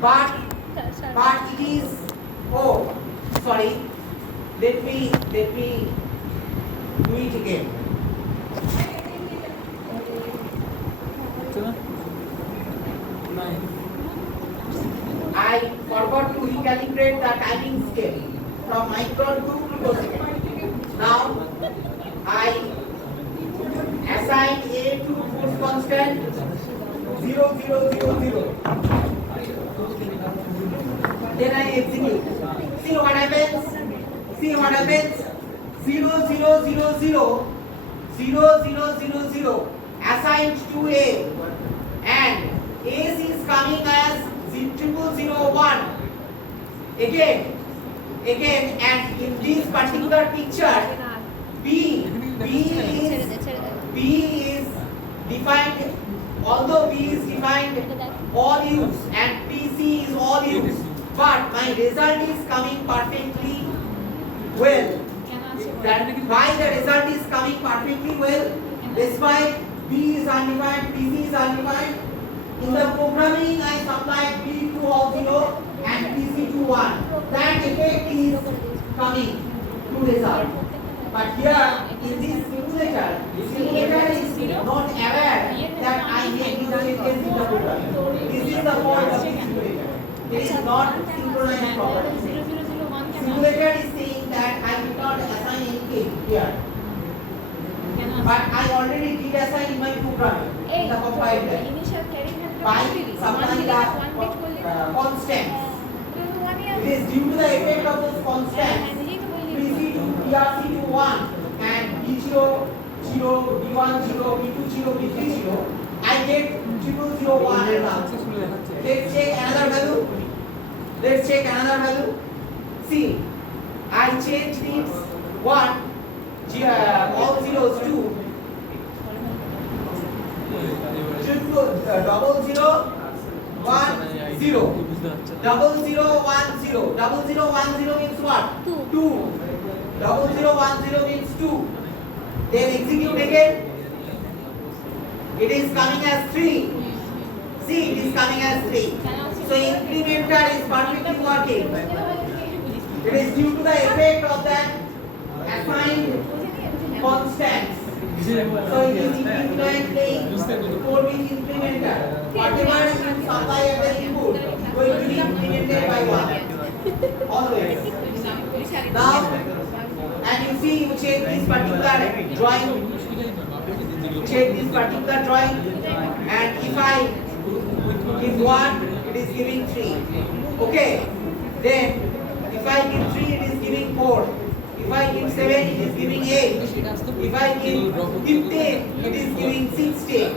but it is, oh sorry, let me do it again. I forgot to recalibrate the timing scale from micron to microsecond. Now I assign A to force constant 0 0 0 0. Then I execute. See what happens? 0 0 0 0 0 0 0 0 assigned to A, and S is coming as 0001 again, and in this particular picture B is defined, although B is defined all use and PC is all use, but my result is coming perfectly well. That why the result is coming perfectly well? Despite B is undefined, PC is undefined. In the programming, I supplied B to all 0 and PC to 1. That effect is coming to result. But here in this simulator is not aware that I make these changes in the program. This is the fault of the simulator. It is not synchronized properly. Simulator is saying that I did not assign anything here. But I already did assign in my program, in the compiler, by supplying the constants. It is due to the effect of those constants, PC to PRC to 1 and B0, 0, B1, 0, B2, 0, B3, 0, I get 0001 and now. Let's check another value. See, I changed this 1, all zeros to 0010, 0010 means what? 2. 0010 means 2. Then execute again. It is coming as 3. See, it is coming as 3. So incrementer is perfectly working. It is due to the effect of that assigned constants. So it is incrementally 4-bit incrementer. Whatever you supply as the input going to be incremented by 1. Always. Now, and you see, you check this particular drawing. Check this particular drawing, and if I give 1, it is giving 3. Okay. Then if I give 3, it is giving 4. If I give 7, it is giving 8. If I give 15, it is giving 16.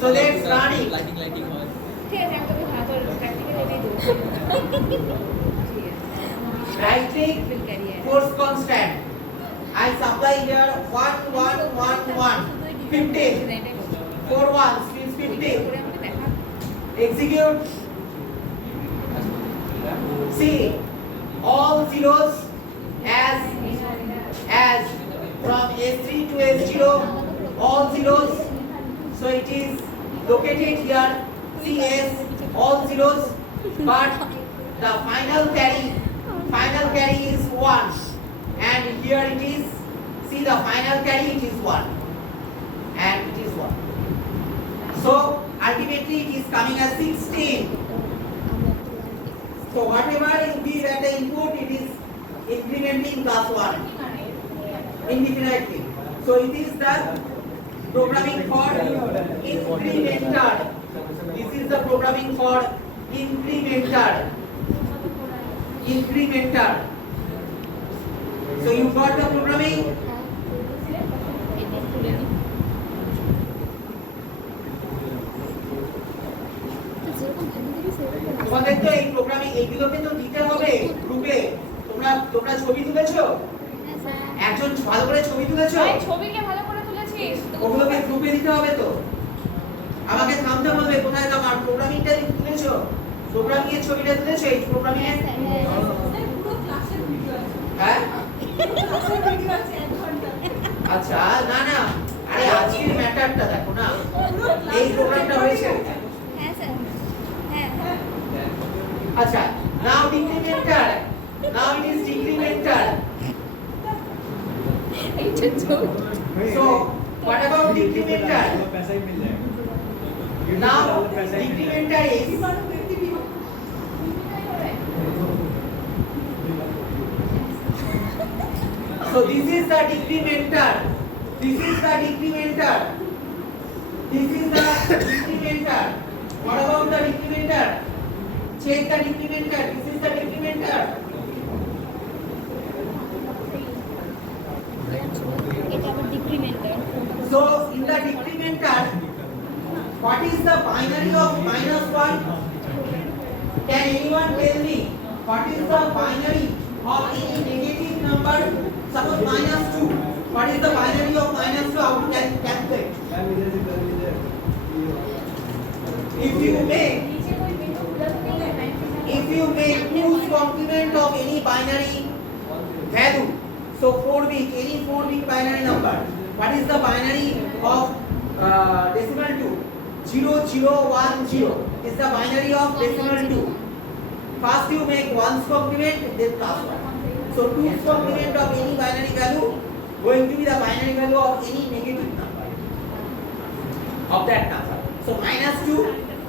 So let's run it. Right click, force constant. I supply here 1 1 1 1 15. 4 ones means 15. Execute. See, all zeros as from S3 to S0, all zeros. So it is located here. CS, all zeros, but the final carry is 1, and here it is. See, the final carry, it is 1, and it is 1. So ultimately it is coming as 16. So whatever is be at the input, it is incrementing plus 1 indefinitely. So it is the programming for incrementer. This is the programming for incrementer. So you got the programming. তোমাদের তো এই programming এইগুলোকে তো দিতে হবে গ্রুপে। তোমরা ছবি তুলেছো? একজন ভালো করে ছবি তুলেছো? ভাই ছবিকে ভালো করে তুলেছিস। ওগুলোকে গ্রুপে দিতে হবে তো। আমাকে থামতে বলবে কোথায় আমার প্রোগ্রামিংটা তুলেছো? প্রোগ্রামিং এর ছবিটা তুলেছো? এই প্রোগ্রামিং এর পুরো ক্লাসের ভিডিও আছে। হ্যাঁ? ক্লাসের ভিডিও আছে 1 ঘন্টা। আচ্ছা, না আরে আজকের ম্যাটারটা দেখো না। এই প্রোগ্রামটা হয়েছে। হ্যাঁ স্যার। হ্যাঁ। Acha, now decrementer. Now it is decrementer. এইটা joke So, what about decrementer? पैसा ही मिल जाएगा Now, decrementer is so this is the decrementer. This is the decrementer. This is the decrementer. What about the decrementer? Check the decrementer. This is the decrementer. এটা আবার decremental So in the decrementer, what is the binary of -1? Can anyone tell me what is the binary of any negative number? Suppose -2. What is the binary of -2? How to calculate? If you make two's complement of any binary value, so 4 bit, any 4 bit binary number, what is the binary of decimal 2? 0 0 1 0 is the binary of decimal 2. First you make 1's complement, then plus 1. So 2's complement of any binary value going to be the binary value of any negative number of that number. So -2,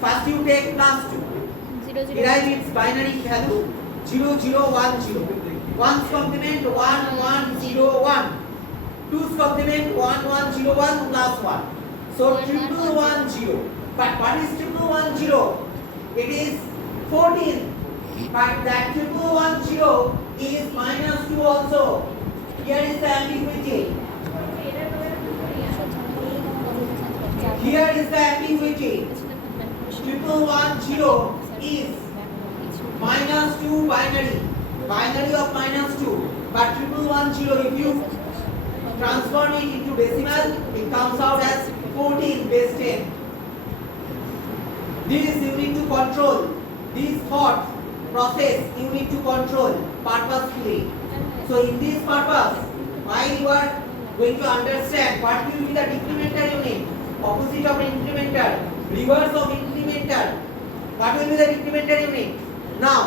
first you take plus 2. Derive its binary value 0 0 1 0. 1's complement 1 1 0 1. 2's complement 1 1 0 1 plus 1. So 11110. But what is 1110? It is 14. But that 1110 is -2 also. Here is the ambiguity. Here is the ambiguity. 1110 is -2 binary. Binary of -2. But 1110, if you transform it into decimal, it comes out as 14 base 10. This you need to control. This thought process you need to control purposefully. So in this purpose, while you are going to understand what will be the decrementer unit, opposite of incrementer, reverse of incrementer, what will be the decrementer unit? Now,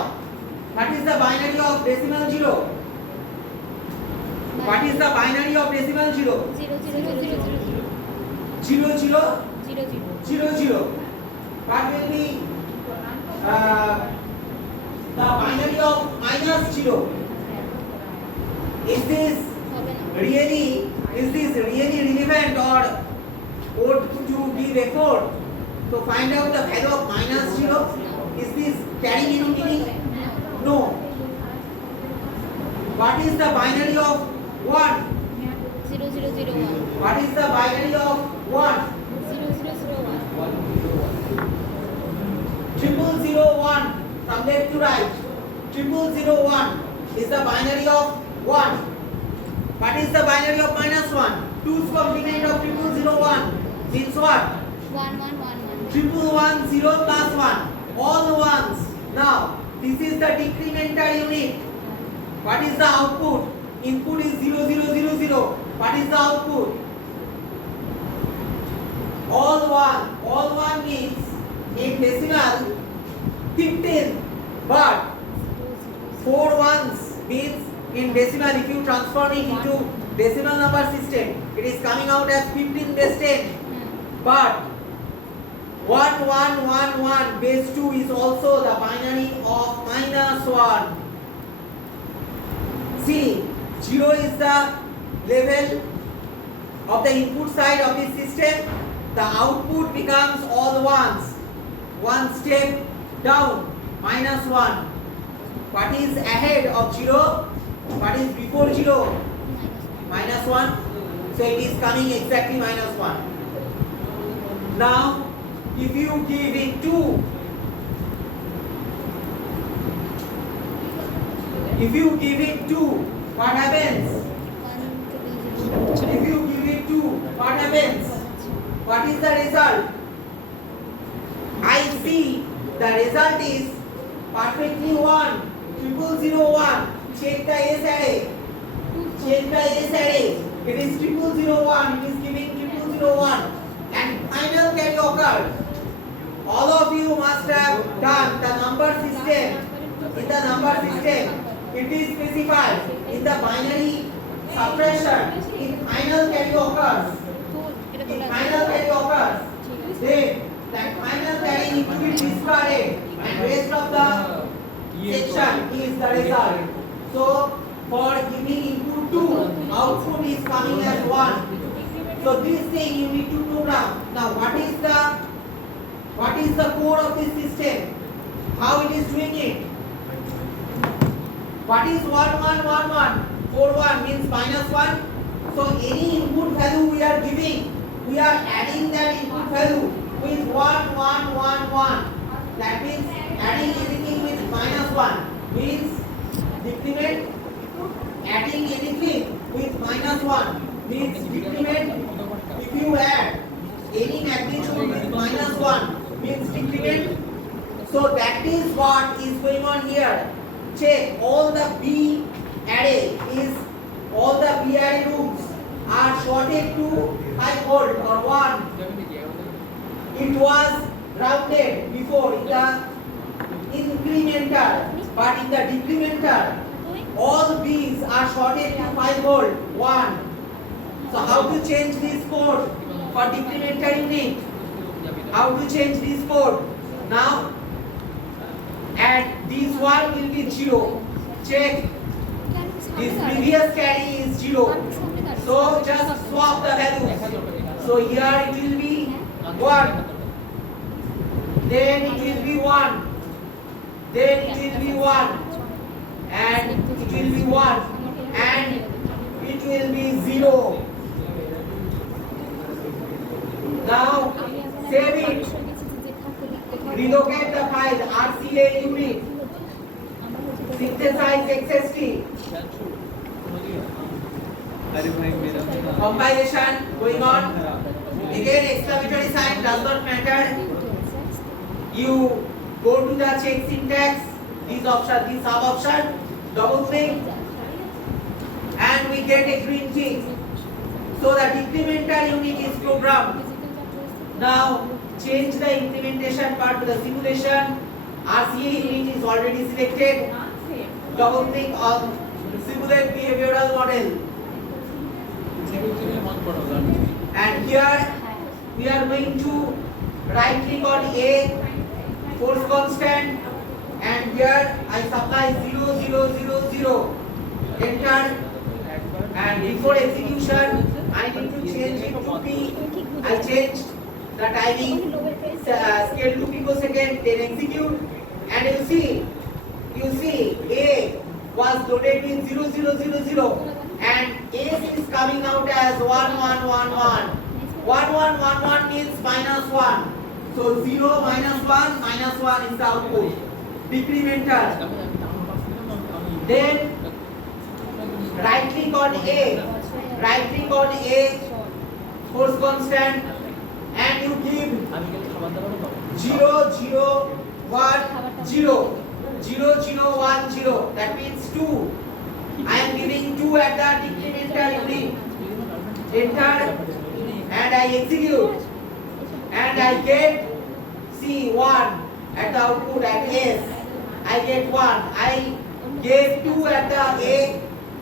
what is the binary of decimal 0? What is the binary of decimal 0? 0 0 0 0 0 0 0 0 0. What will be the binary of -0? Is this really relevant or ought to give effort to find out the value of -0? Is this carrying any meaning? No. What is the binary of 1? 0 0 0 1 What is the binary of 1? 0 0 0 1 0001 from left to right. 0001 is the binary of 1. What is the binary of -1? 2's complement of 0001 means what? 1 1 1 110 plus 1. All ones. Now, this is the decrementer unit. What is the output? Input is 0 0 0 0. What is the output? All one means in decimal 15, but 4 ones means in decimal, if you transform it into decimal number system, it is coming out as 15 base 10. But 1111 base 2 is also the binary of -1. See, 0 is the level of the input side of this system. The output becomes all ones. One step down, -1. What is ahead of 0? What is before 0? -1. So it is coming exactly -1. Now, if you give it 2, if you give it 2, what happens? If you give it 2, what happens? What is the result? I see the result is perfectly 1, 0001. Check the S array. Check the S array. It is 0001. It is giving 0001. And final can occur. All of you must have done the number system system, it is specified in the binary suppression. If final carry occurs, then that final carry need to be discarded and rest of the section is the result. So for giving input 2, output is coming as 1. So this thing you need to program. Now what is the core of this system? How it is doing it? What is 1 1 1 1? 4 1 means minus 1. So any input value we are giving, we are adding that input value with 1 1 1 1. That means adding anything with minus 1 means decrement. Adding anything with minus 1 means decrement. If you add any magnitude with minus 1 means decrement. So that is what is going on here. Check all the B array rooms are shorted to 5 volt or 1. It was rounded before in the incrementer, but in the decrementer all B's are shorted to 5 volt 1. So how to change this code for decrementer unit? How to change this code? Now and this one will be 0. Check. This previous carry is 0. So just swap the values. So here it will be 1. Then it will be 1. Then it will be 1. And it will be 1. And it will be 0. Now save it. Relocate the file RCA unit. Synthesize XST. Compilation going on. Again exclamatory sign does not matter. You go to the check syntax. This option, this sub option. Double click. And we get a green tick. So the decrementer unit is programmed. Now change the implementation part to the simulation. RCA unit is already selected. Double click on simulate behavioral model. And here we are going to right click on A, force constant, and here I supply 0 0 0 0. Enter. And before execution I need to change it to P. I changed the timing scale to picosecond, then execute, and you see A was loaded with 0 0 0 0 and A is coming out as 1 1 1 1. 1 1 1 1 means minus 1. So 0 minus 1 is the output. Decrementer. Then right click on A, force constant, and you give 0 0 1 0 0 0 1 0. That means 2. I am giving 2 at the decrementer unit. Enter, and I execute, and I get 1 at the output at S. I get 1. I gave 2 at the A,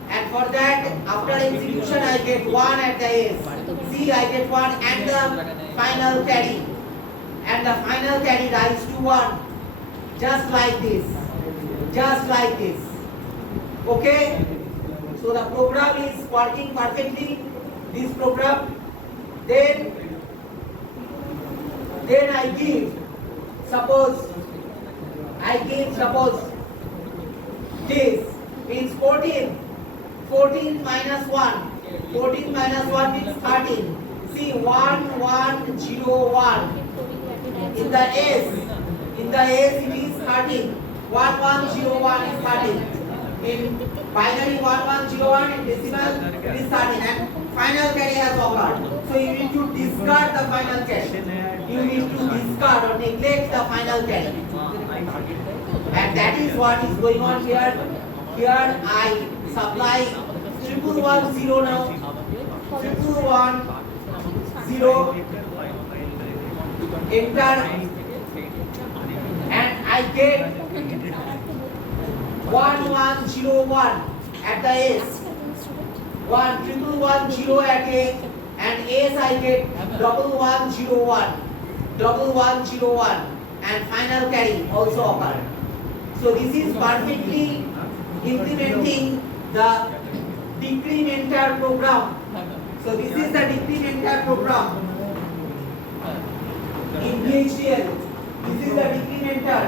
and for that after execution I get 1 at the S. See, I get 1 and the final carry. And the final carry rise to 1. Just like this. Just like this. Okay? So the program is working perfectly. This program. Then I give suppose this means 14. 14 minus 1. 14 minus 1 means 13. See 1 1 0 1. In the S it is 13. 1 1 0 1 is 13. In binary 1 1 0 1, in decimal it is 13, and final carry has occurred. So you need to discard the final carry. You need to discard or neglect the final carry. And that is what is going on here. Here I supply 1110 now. 1110. Enter, and I get 1101 at the S. 1110 at A, and S I get 1101, 1101, and final carry also occur. So this is perfectly implementing the decrementer program. So this is the decrementer program in VHDL. This is the decrementer.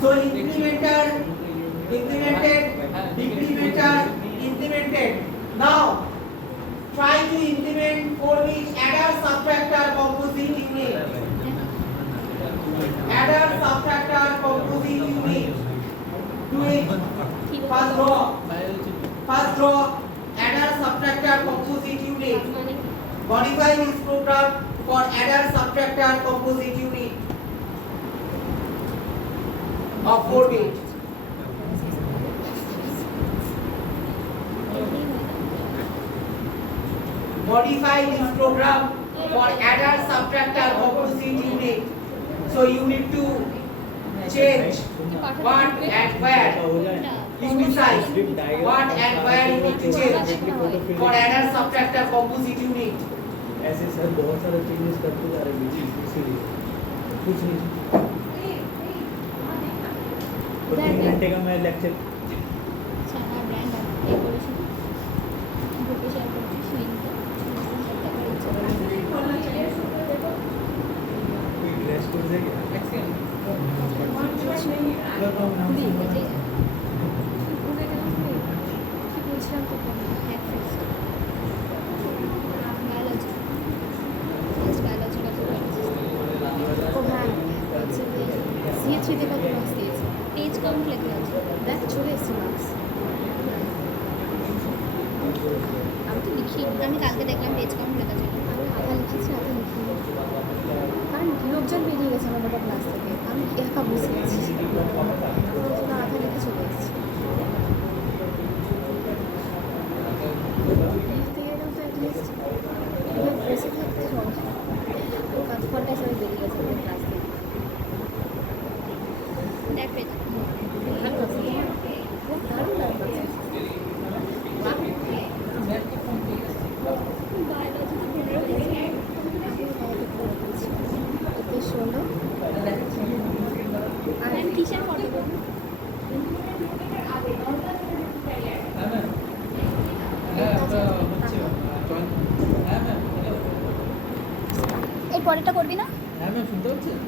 So incremented, decrementer, implemented. Now try to implement 4-bit adder subtractor composite unit. Adder subtractor composite unit. Do it. First draw adder subtractor composite unit. Modify this program for adder subtractor composite unit of 4-bit. Modify this program for adder subtractor composite unit. So you need to change what and where. Please precise what and where you need to change for adder subtractor composite unit. ऐसे sir बहुत सारे changes करते जा रहे हैं इसीलिए कुछ नहीं तो 3 घंटे का मैं लेक्चर ड्रेस कोड है পেজ কাউন্ট লেখা আছে দেখ চলে এসেছে মার্কস আমি তো লিখি আমি কালকে দেখলাম পেজ কাউন্ট লেখা ছিল আমি আধা লিখেছি আধা লিখিনি কারণ লোকজন বেরিয়ে গেছে আমার ওটা ক্লাস থেকে আমি একা বসে আছি আধা লিখে চলে এসেছি বসে থাকতে সমস্যা কাজ ঘন্টায় সবাই বেরিয়ে গেছে ক্লাস থেকে দেখ পেজ কিসের ফটো এই পরেরটা করবি না? হ্যাঁ ম্যাম শুনতে পাচ্ছেন?